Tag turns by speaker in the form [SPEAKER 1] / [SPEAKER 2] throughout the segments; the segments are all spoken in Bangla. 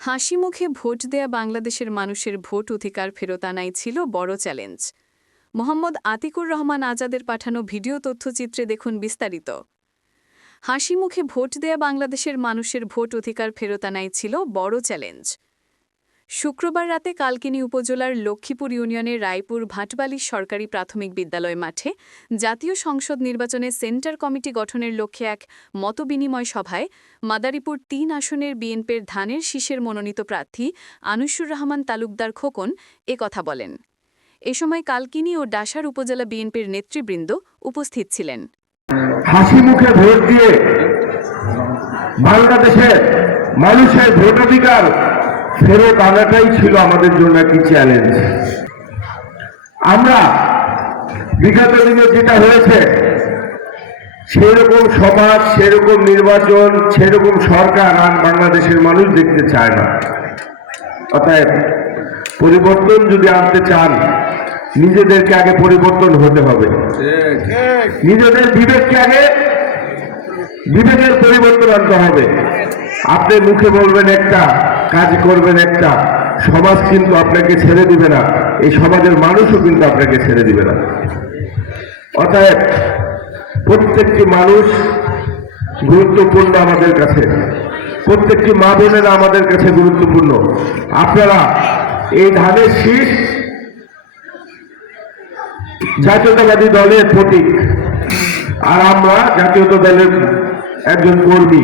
[SPEAKER 1] হাসি মুখে ভোট দেয়া বাংলাদেশের মানুষের ভোট অধিকার ফেরত আনাই ছিল বড় চ্যালেঞ্জ। মোহাম্মদ আতিকুর রহমান আজাদের পাঠানো ভিডিও তথ্যচিত্রে দেখুন বিস্তারিত। হাসি মুখে ভোট দেয়া বাংলাদেশের মানুষের ভোট অধিকার ফেরত আনাই ছিল বড় চ্যালেঞ্জ। শুক্রবার রাতে কালকিনি উপজেলার লক্ষ্মীপুর ইউনিয়নের রায়পুর ভাটবালি সরকারি প্রাথমিক বিদ্যালয় মাঠে জাতীয় সংসদ নির্বাচনে সেন্টার কমিটি গঠনের লক্ষ্যে এক মতবিনিময় সভায় মাদারীপুর তিন আসনের বিএনপির ধানের শীষের মনোনীত প্রার্থী আনুসুর রহমান তালুকদার খোকন কথা বলেন। এ সময় কালকিনি ও ডাসার উপজেলা বিএনপির নেতৃবৃন্দ উপস্থিত ছিলেন।
[SPEAKER 2] হাসি মুখে ভোট দিয়ে বাংলাদেশের মানুষের ভোটাধিকার ফেরত আনাটাই ছিল আমাদের জন্য একটি চ্যালেঞ্জ আমরা বিগত দিনে যেটা হয়েছে, সেরকম সমাজ সেরকম নির্বাচন, সেরকম সরকার আর বাংলাদেশের মানুষ দেখতে চায় না। অতএব পরিবর্তন যদি আনতে চান, নিজেদেরকে আগে পরিবর্তন হতে হবে। নিজেদের বিবেককে আগে, বিবেকের পরিবর্তন আনতে হবে। আপনি মুখে বলবেন একটা কাজ করবেন একটা, সমাজ কিন্তু আপনাকে ছেড়ে দিবে না, এই সমাজের মানুষও কিন্তু আপনাকে ছেড়ে দিবে না। অতএব প্রত্যেকটি মানুষ গুরুত্বপূর্ণ আমাদের কাছে, প্রত্যেকটি মা বোনেরা আমাদের কাছে গুরুত্বপূর্ণ। আপনারা এই ধানের শীষ জাতীয়তাবাদী দলের প্রতীক, আর আমরা জাতীয়তা দলের একজন কর্মী।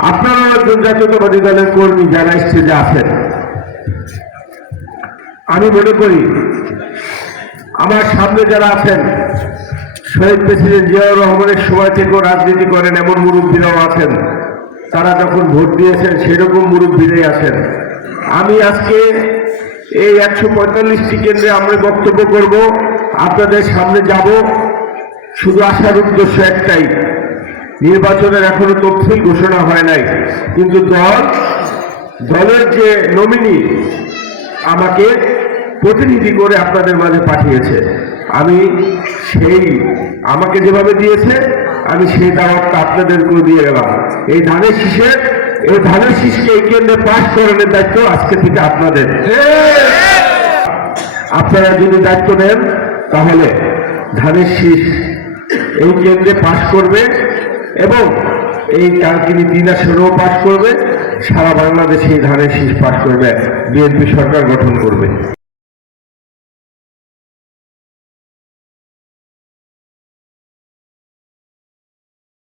[SPEAKER 2] আপনারাও একজন জাতীয়তাবাদী দলের কর্মী যারা স্টেজে আছেন। আমি মনে করি, আমার সামনে যারা আছেন, শহীদ প্রেসিডেন্ট জিয়াউর রহমানের সময় থেকেও রাজনীতি করেন, এমন মুরব্বীরাও আছেন। তারা যখন ভোট দিয়েছেন, সেরকম মুরব্বীরাই আছেন। আমি আজকে এই একশো পঁয়তাল্লিশটি কেন্দ্রে আমরা বক্তব্য করব। আপনাদের সামনে যাব। শুধু আসার উদ্দেশ্য একটাই নির্বাচনের এখনও তফসিল ঘোষণা হয় নাই। কিন্তু দল, দলের যে নমিনি আমাকে প্রতিনিধি করে আপনাদের মাঝে পাঠিয়েছে। আমি সেই, আমাকে যেভাবে দিয়েছে, আমি সেই দাওয়াতটা আপনাদেরকেও দিয়ে গেলাম। এই ধানের শীষের এই ধানের শীষকে এই কেন্দ্রে পাশ করানোর দায়িত্ব আজকে থেকে আপনাদের। আপনারা যদি দায়িত্ব নেন, তাহলে ধানের শীষ এই কেন্দ্রে পাশ করবে। এবং এই কালকিনি দিনা আসনেও পাশ করবে, সারা বাংলাদেশে এই ধানের শীষ পাশ করবে, বিএনপি সরকার গঠন করবে।